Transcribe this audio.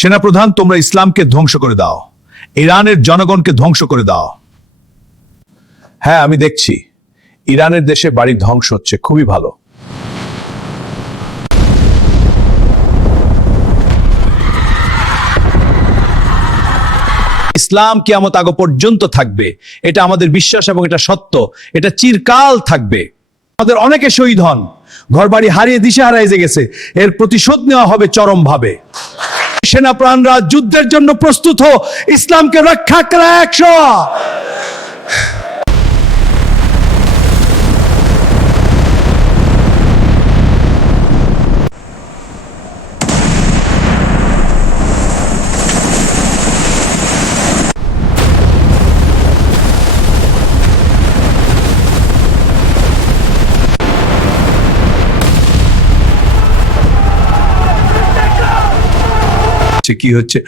সেনাপ্রধান, তোমরা ইসলামকে ধ্বংস করে দাও, ইরানের জনগণকে ধ্বংস করে দাও। হ্যাঁ, আমি দেখছি ইরানের দেশে বাড়ি ধ্বংস হচ্ছে, খুবই ভালো। ইসলাম কিয়ামত আগ পর্যন্ত থাকবে, এটা আমাদের বিশ্বাস এবং এটা সত্য, এটা চিরকাল থাকবে। আমাদের অনেকে শহীদ হন, ঘরবাড়ি হারিয়ে দিশেহারা হয়ে গেছে, এর প্রতিশোধ নেওয়া হবে চরম ভাবে। সেনা প্রাণরা যুদ্ধের জন্য প্রস্তুত হো, ইসলামকে রক্ষা করা 100। কি হচ্ছে?